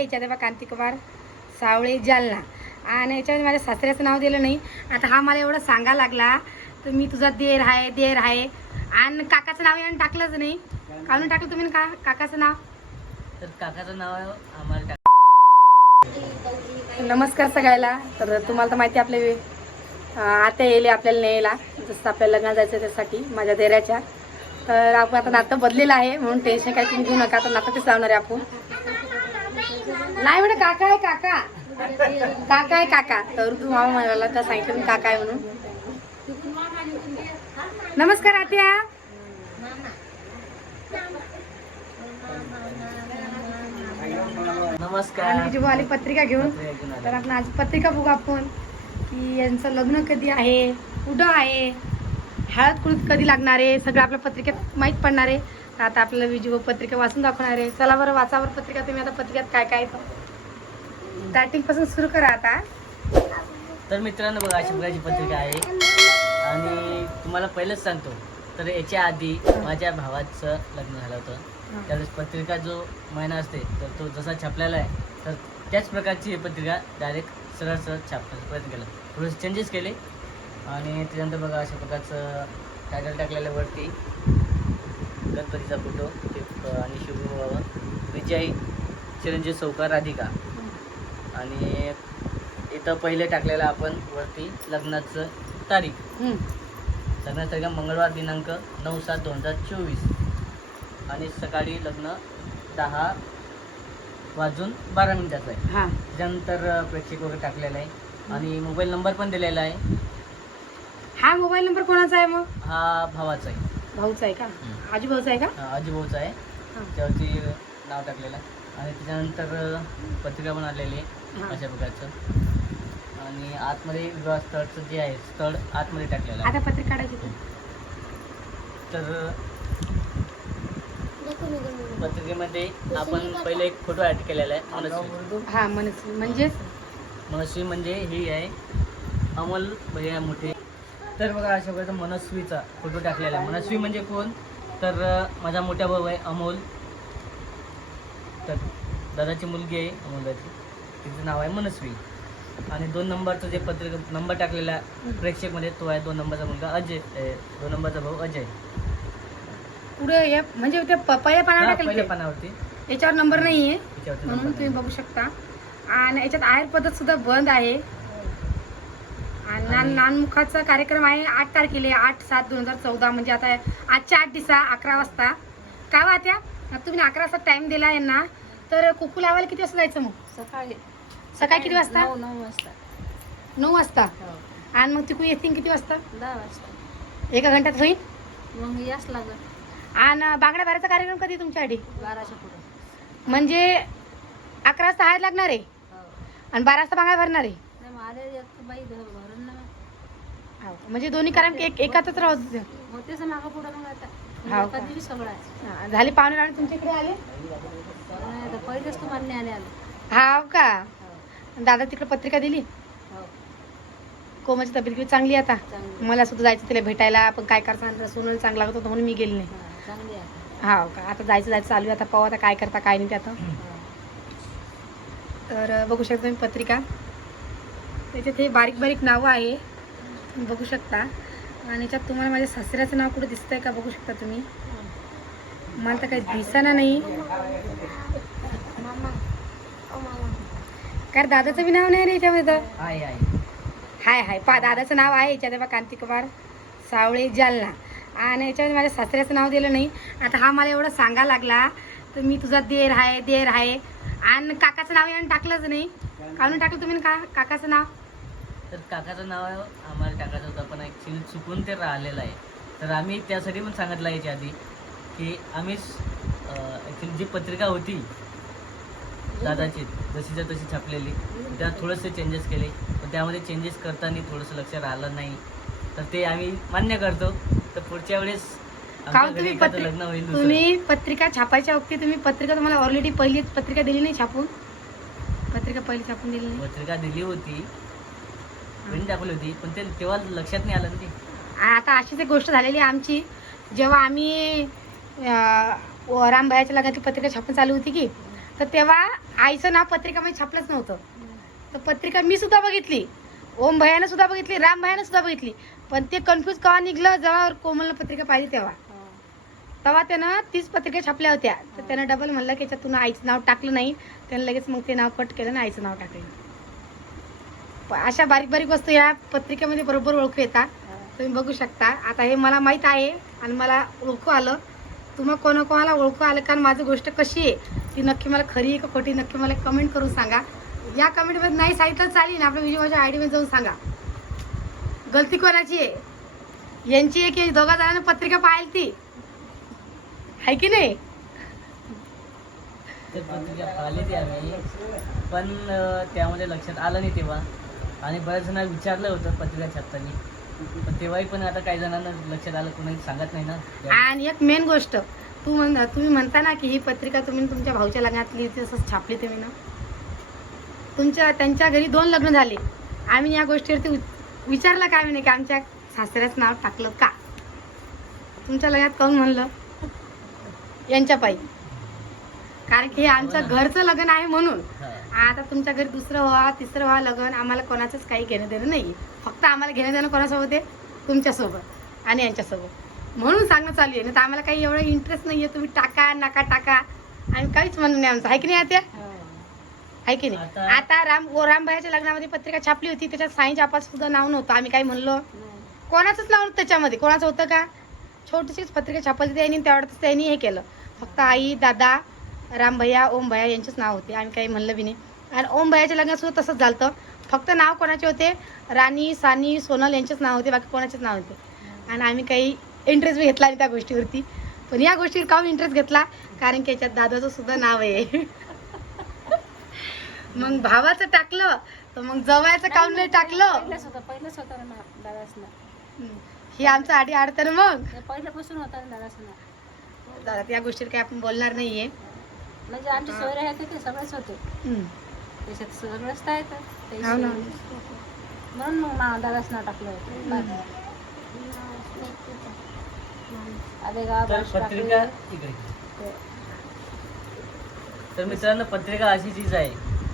याच्यात बा कांतिकुमार सावळे जालना. आणि याच्यामध्ये माझ्या सासऱ्याचं नाव दिलं नाही. आता हा मला एवढं सांगा लागला तर मी तुझा देर आहे देर आहे. आणि काकाचं नाव यानं टाकलंच नाही. काढून टाकलं तुम्ही का काकाचं नाव? तर काकाचं नाव आम्हाला नमस्कार सगळ्याला. तर तुम्हाला तर माहिती आपले अं, आत्या येईल आपल्याला न्यायला जसं आपल्याला लग्नात जायचं त्यासाठी माझ्या देऱ्याच्या. तर आपण आता नातं बदलेलं आहे म्हणून टेन्शन काही तुम्ही घेऊ नका. आता नातं तेच लावणार आहे आपण? नाही म्हणे काका आहे काका. काका आहे काका. तर तू मामा म्हणाला तर सांगितलं मी काका आहे म्हणून. नमस्कार आत्या. नमस्कार. आणि विजू आली पत्रिका घेऊन. तर आपण आज पत्रिका बघू आपण की यांचं लग्न कधी आहे कुठं आहे? हळद कुळद कधी लागणार आहे? सगळं आपल्या पत्रिकेत माहीत पडणार आहे. तर आता आपल्याला विजू पत्रिका वाचून दाखवणार आहे. चला बरं वाचावर पत्रिका तुम्ही आता पत्रिकेत काय काय स्टार्टिंगपासून सुरू करा आता. तर मित्रांनो बघा अशी प्रकारची पत्रिका आहे. आणि तुम्हाला पहिलंच सांगतो. तर याच्या आधी माझ्या भावाचं लग्न झालं होतं. त्यावेळेस पत्रिका जो महिना असते तर तो जसा छापलेला आहे तर त्याच प्रकारची ही पत्रिका डायरेक्ट सरळ सरळ छापण्याचा प्रयत्न केला थोडेसे चेंजेस केले. आणि त्याच्यानंतर बघा अशा प्रकारचं टायटल टाकलेलं वरती. गणपतीचा फोटो आणि शुभ विजय चिरंजीव चौकार राधिका. आणि इथं पहिले टाकलेलं आपण वरती लग्नाचं तारीख. लग्नाची तारीख मंगळवार दिनांक नऊ सात दोन हजार चोवीस. आणि सकाळी लग्न दहा वाजून बारा मिनिटाचं आहे. हा. त्यानंतर प्रेक्षक वगैरे टाकलेलं आहे. आणि मोबाईल नंबर पण दिलेला आहे. हा मोबाईल नंबर कोणाचा आहे मग? हा भावाचा आहे. भाऊचा आहे का? हम्म. आजू भाऊचा आहे का? अ, आजीभाऊचा आहे. हा. त्यावरती नाव टाकलेलं आहे. आणि त्याच्यानंतर पत्रिका पण आलेली आहे. हा. अशा प्रकारचं. आणि आतमध्ये विवाह स्थळचं जे आहे स्थळ आतमध्ये टाकलेलं आहे. आता पत्रिका काढायची तू. तर पत्रिकेमध्ये आपण पहिले एक फोटो ॲड केलेला आहे मनस्वी. हा मनस्वी. म्हणजेच? मनस्वी म्हणजे ही आहे. अमोल भैया मोठे. तर बघा अशा प्रकारचा मनस्वीचा फोटो टाकलेला आहे. मनस्वी म्हणजे कोण? तर माझा मोठा भाऊ आहे अमोल. तर दादाची मुलगी आहे अमोलदाची तिचं नाव आहे मनस्वी. आणि दोन नंबरचं जे पत्रिका नंबर टाकलेला प्रेक्षकमध्ये तो आहे दोन नंबरचा मुलगा अजय दोन नंबरचा भाऊ अजय. पुढे हे म्हणजे ते प- पहिल्या पानावर टाकलं पहिल्या ते. पानावरती. याच्यावर नंबर नाही आहे त्याच्यावरती म्हणून number तुम्ही आहे. बघू शकता. आणि याच्यात आहेर पद्धत सुद्धा बंद आहे. आणि नान आणि- नानमुखाचा कार्यक्रम आहे आठ तारखेला आठ सात दोन हजार चौदा म्हणजे आता आजच्या आठ दिवसा अकरा वाजता. काय वाट्या तुम्ही अकरा वाजता टाइम दिला यांना तर कुकू लावायला किती वाजता जायचं मग? सकाळी. सकाळी किती वाजता? नऊ वाजता. नऊ वाजता. हो. आणि मग तिकडून येतील किती वाजता? दहा वाजता. एका घंट्यात होईल? मग याच लागत आणि बांगड्या भरायचा कार्यक्रम कधी तुमच्यासाठी? बाराच्या पुढे. म्हणजे अकरा वाजता हळद लागणार आहे? हो. आणि बारा वाजता बांगड्या भरणार आहे नाही मग आले एक बाई घर भरून ना हो. म्हणजे दोन्ही कारण एक एकातच राहत होतेच मागं पुढं मग आता का? कधी बी सगळं आहे. झाले पाहुणे रावणे तुमच्या इकडे आले? नाही, पहिलेच तुम्हाला न्यायला आलं हा का? दादा तिकडे पत्रिका दिली? हो कोमाची तब्येत किती चांगली आता? मला सुद्धा जायचं तिला भेटायला पण काय करता सोनल चांगला लागत होता म्हणून मी गेली नाही. हा, चांगली आहे हा का? आता जायचं जायचं चालू आहे आता पाहू आता काय करता काय नाही ते आता. तर बघू शकता तुम्ही पत्रिका. त्याच्यात हे बारीक बारीक नावं आहे. बघू शकता. आणि याच्यात तुम्हाला माझ्या सासऱ्याचं नाव कुठे दिसतंय का बघू शकता तुम्ही? मला तर काही दिसाना नाही. कारण दादाचं बी नाव नाही रे याच्यामध्ये? तर आहे आहे हाय हाय. पा दादाचं नाव आहे याच्यात बा कांतिकुमार सावळे जालना. आणि याच्यामध्ये माझ्या सासऱ्याचं नाव दिलं नाही. आता हा मला एवढं सांगा लागला तर मी तुझा देर आहे देर आहे. आणि काकाचं नाव यानं टाकलंच नाही. काढून टाकलं तुम्ही का काकाचं नाव? तर काकाचं नाव आहे आम्हाला टाकायचं होतं पण ॲक्च्युली चुकून ते राहिलेलं आहे. तर आम्ही त्यासाठी पण सांगितलं याच्या आधी की आम्ही ॲक्च्युली जी पत्रिका होती दादाची जशीच्या तशी छापलेली त्यात थोडेसे चेंजेस केले पण त्यामध्ये चेंजेस करताना थोडंसं लक्ष राहिलं नाही. तर ते आम्ही मान्य करतो. तर पुढच्या वेळेस तुम्ही होईल. तुम्ही पत्रिका छापायच्या वक्ती तुम्ही पत्रिका तुम्हाला ऑलरेडी पहिली पत्रिका दिली नाही छापून? पत्रिका पहिली छापून दिली पत्रिका दिली होती. प्रिंट दाखवली होती पण ते तेव्हा लक्षात नाही आलं ना ते. आता अशीच एक गोष्ट झालेली आहे आमची. जेव्हा आम्ही अं, रामभायाच्या लग्नातली पत्रिका छापून चालू होती की तर तेव्हा आईचं नाव पत्रिकामध्ये छापलंच नव्हतं. तर पत्रिका मी सुद्धा बघितली ओम भयानं सुद्धा बघितली राम भयानं सुद्धा बघितली पण ते कन्फ्यूज केव्हा निघलं जेव्हा कोमलनं पत्रिका पाहिली तेव्हा. तेव्हा त्यानं तीच पत्रिका छापल्या होत्या. तर त्यानं डबल म्हणलं की याच्यात तुला आईचं नाव टाकलं नाही. त्यानं लगेच मग ते नाव कट केलं आणि आईचं नाव टाकलं. अशा बारीक बारीक वस्तू या पत्रिकेमध्ये बरोबर ओळखू येतात. तुम्ही बघू शकता. आता हे मला माहीत आहे आणि मला ओळखू आलं. तुम्हा कोणा कोणाला ओळखू आलं कारण माझी गोष्ट कशी आहे ती नक्की मला खरी आहे का खोटी नक्की मला कमेंट करून सांगा. या कमेंटमध्ये नाही सांगितलं चालेल ना आपल्या व्हिडिओ माझ्या आय डीमध्ये जाऊन सांगा. गलती कोणाची आहे? यांची आहे की दोघा जणांना पत्रिका पाहिली ती. आहे की नाही? ते पत्रिका पाहिली ती आम्ही. पण त्यामध्ये लक्षात आलं नाही तेव्हा. आणि बऱ्याच जणांना विचारलं होतं पत्रिका छापताना. पण तेव्हाही पण आता काही जणांना लक्षात आलं कोणी सांगत नाही ना. आणि एक मेन गोष्ट तू म्हण तुम्ही म्हणता ना की ही पत्रिका तुम्ही तुमच्या भाऊच्या लग्नातली तसंच छापली तुम्ही ना? तुमच्या त्यांच्या घरी दोन लग्न झाले. आम्ही या गोष्टीवरती वि- विचारलं का आम्ही नाही की आमच्या सासऱ्याच नाव टाकलं का? तुमच्या लग्नात काऊन म्हणलं? यांच्या पायी कारण की हे आमचं घरचं लग्न आहे म्हणून. हा. आता तुमच्या घरी दुसरं व्हा तिसरं व्हा लग्न आम्हाला कोणाचंच काही घेणं देणं नाही फक्त आम्हाला घेणं देणं कोणासोबत आहे? तुमच्यासोबत आणि यांच्यासोबत. म्हणून सांगणं चालू आहे. नाही तर आम्हाला काही एवढं इंटरेस्ट नाही आहे तुम्ही टाका नका टाका. आम्ही काहीच म्हणणं नाही आमचं. आहे की नाही आत्या? आहे की नाही? आता- आता राम ओ रामभाईच्या लग्नामध्ये पत्रिका छापली होती. त्याच्यात साई चापाचं सुद्धा नाव नव्हतं. आम्ही काही म्हणलो? कोणाचंच नाव त्याच्यामध्ये. कोणाचं होतं का? छोटीशीच पत्रिका छापली त्यांनी तेवढंच त्यांनी हे केलं. फक्त आई दादा राम भैया ओम भैया यांचेच नाव होते. आम्ही काही म्हणलं बी नाही. आणि ओम भैयाच्या लग्नात सुद्धा तसंच झालं. फक्त नाव कोणाचे होते? राणी सानी सोनल यांचेच नाव होते. बाकी कोणाचेच नाव होते. आणि आम्ही काही इंटरेस्ट बी घेतला नाही त्या गोष्टीवरती. पण या गोष्टीवर काऊन इंटरेस्ट घेतला? कारण की याच्यात दादाचं सुद्धा नाव आहे. मग भावाचं टाकलं. तर मग जवळचं काऊन नाही टाकलं? पहिलंच होतं. पहिलंच होतं ना दादाच ना हम्म. ही आमचं आधी अडतं ना मग. पहिल्यापासून होता ना दादा या गोष्टीवर काही आपण बोलणार नाहीये. म्हणजे आमचे सोयरे आहेत ते सगळेच होते. त्याच्यात सगळंच तर येतं. ते हो ना. म्हणून मग नाव दादाच नाव टाकलं होतं. आलेगाव तर पत्रिका तर मित्रांनो पत्रिका अशी चीज आहे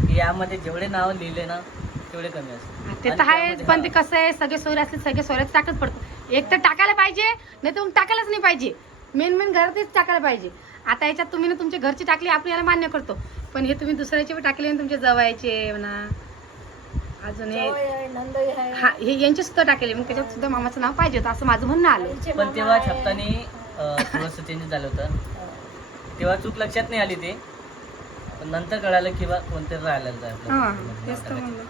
की यामध्ये जेवढे नाव लिहिले ना तेवढे कमी असतात. ते तर आहे पण ते कसं आहे सगळे सोयरे असले सगळे सोयऱ्याच टाकत पडतं एक तर टाकायला पाहिजे नाही तर मग टाकायलाच नाही पाहिजे. मेन मेन घरातच टाकायला पाहिजे. आता याच्यात तुम्ही ना तुमच्या घरची टाकली आपण याला मान्य करतो पण हे तुम्ही दुसऱ्याचे टाकले ना तुमचे जवायचे म्हणा अजून हे. हा हे यांचे सुद्धा टाकले मग त्याच्यात सुद्धा मामाचं नाव पाहिजे होतं असं माझं म्हणणं आलं पण मामा तेव्हा. छापताना थोडंसं चेंज झालं होतं तेव्हा चूक लक्षात नाही आली ते पण नंतर कळालं की बा कोणतरी राहिलेलं आहे आपलं. हा नाव तेच तर. म्हणलं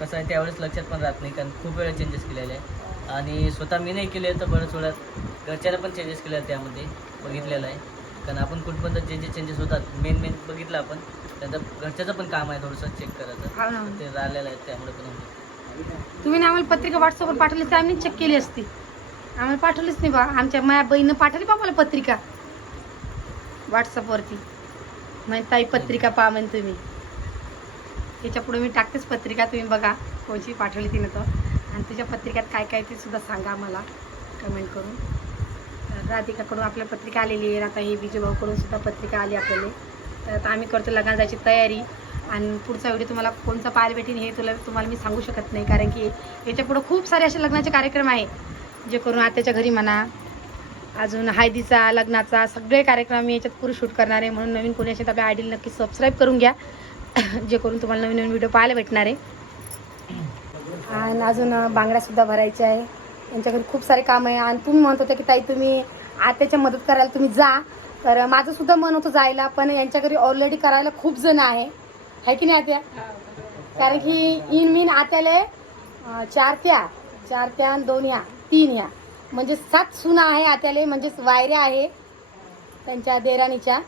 कसं आहे त्यावेळेस लक्षात पण राहत नाही कारण खूप वेळा चेंजेस केलेले आहे आणि स्वतः मी नाही केले तर बरंच वेळात घरच्यानं पण चेंजेस केले त्यामध्ये बघितलेलं आहे. कारण आपण कुठपर्यंत जे जे चेंजेस होतात मेन मेन बघितलं आपण त्यानंतर घरच्याचं पण काम आहे थोडंसं चेक करायचं. हा. तर ते राहिलेलं आहे त्यामुळे पण. तुम्ही ना आम्हाला पत्रिका व्हॉट्सअपवर पाठवली तर आम्ही चेक केली असती. आम्हाला पाठवलीच नाही बा. आमच्या माझ्या बहिणीनं पाठवली बा मला पत्रिका. व्हॉट्सअपवरती म्हणजे ताई पत्रिका पहा म्हणे तुम्ही. त्याच्या पुढे मी टाकतेच पत्रिका तुम्ही बघा. कोणची पाठवली तिने तर. आणि त्याच्या पत्रिकात काय काय ते सुद्धा सांगा मला कमेंट करून. राधिकाकडून आपल्या पत्रिका आलेली आहे. आता हे विजयभाऊकडून सुद्धा पत्रिका आली आपल्याला. तर आता आम्ही करतो लग्नात जायची तयारी. आणि पुढचा व्हिडिओ तुम्हाला कोणचा पाहायला भेटेल हे तुला तुम्हाला मी सांगू शकत नाही. कारण की याच्या पुढं खूप सारे असे लग्नाचे कार्यक्रम आहे जे करून आत्याच्या घरी म्हणा अजून हळदीचा लग्नाचा सगळे कार्यक्रम मी याच्यात पुढे शूट करणार आहे. म्हणून नवीन कोणी असेल तर आपल्या आयडीला नक्की सबस्क्राईब करून घ्या. जे करून तुम्हाला नवीन नवीन व्हिडिओ पाहायला भेटणार आहे. आणि अजून बांगड्यासुद्धा भरायच्या आहे. यांच्या घरी खूप सारे काम आहे. आणि तुम्ही म्हणत होते की ताई तुम्ही आत्याच्या मदत करायला तुम्ही जा. तर माझं सुद्धा मन होतं जायला पण यांच्या घरी ऑलरेडी करायला खूप जण आहे. है की नाही आत्या? कारण की इन मीन आत्याले चार त्या. चार त्या दोन ह्या तीन ह्या म्हणजे सात सुना आहे आत्याले म्हणजे वायऱ्या आहे त्यांच्या देराणीच्या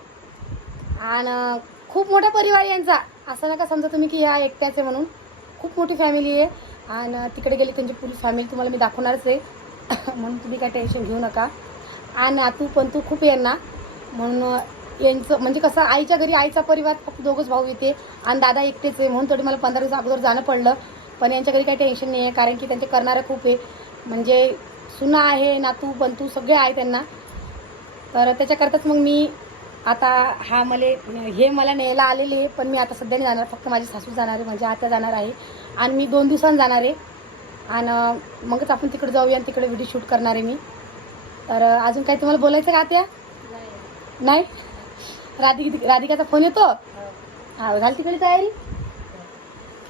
आणि खूप मोठा परिवार यांचा. असं नका समजा तुम्ही की ह्या एकट्याचे म्हणून. खूप मोठी फॅमिली आहे. आणि तिकडे गेली त्यांची पूर्ण फॅमिली तुम्हाला मी दाखवणारच आहे. म्हणून तुम्ही काय टेन्शन घेऊ नका. आणि नातू पण तू खूप यांना म्हणून यांचं म्हणजे कसं आईच्या घरी आईचा परिवार फक्त दोघंच भाऊ येते. आणि दादा एकटेच आहे. म्हणून थोडी मला पंधरा दिवस अगोदर जाणं पडलं. पण यांच्या घरी काही टेन्शन नाही आहे कारण की त्यांचे करणारं खूप आहे. म्हणजे सुना आहे नातू बंतू सगळे आहे त्यांना. तर त्याच्याकरताच मग मी आता हा मला हे मला न्यायला आलेले आहे पण मी आता सध्या नाही जाणार फक्त माझी सासू जाणार आहे माझी आत्या जाणार आहे आणि मी दोन दिवसांनी जाणार आहे. आणि मगच आपण तिकडे जाऊया आणि तिकडे व्हिडिओ शूट करणार आहे मी. तर अजून काही तुम्हाला बोलायचं का आत्या? नाही? राधिक राधिकाचा फोन येतो? हा झाली तिकडे तयारी?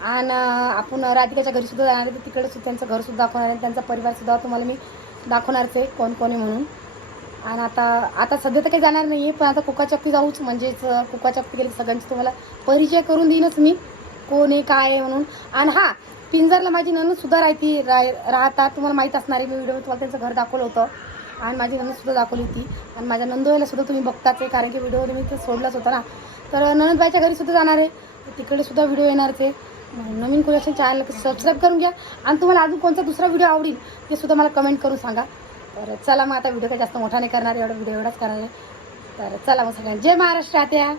आणि आपण राधिकाच्या घरी सुद्धा जाणार आहे तर तिकडे सुद्धा त्यांचं घरसुद्धा दाखवणार आहे त्यांचा परिवारसुद्धा तुम्हाला मी दाखवणारच आहे कोण कोण आहे म्हणून. आणि आता आता सध्या तर काही जाणार नाही आहे पण आता कुकाचक्की जाऊच म्हणजेच कुकाचक्की गेली सगळ्यांची तुम्हाला परिचय करून देईनच मी कोण आहे काय आहे म्हणून. आणि हा पिंजरला माझी ननदसुद्धा राहती रा- राहतात तुम्हाला माहीत असणार आहे मी व्हिडिओ तुम्हाला त्यांचं घर दाखवलं होतं. आणि माझी ननदसुद्धा दाखवली होती. आणि माझ्या नंदोयला सुद्धा तुम्ही बघताच आहे कारण की व्हिडिओ मी ते सोडलाच होता ना. तर ननदबाईच्या घरी सुद्धा जाणार आहे. तिकडे सुद्धा व्हिडिओ येणारच आहे. नवीन कोणाच्या चॅनल सबस्क्राईब करून घ्या. आणि तुम्हाला अजून कोणता दुसरा व्हिडिओ आवडेल ते सुद्धा मला कमेंट करून सांगा. तर चला मग आता व्हिडिओ काही जास्त मोठा नाही करणार एवढा व्हिडिओ एवढाच करणार आहे. तर चला मग सगळ्यांना. जय महाराष्ट्र आत्या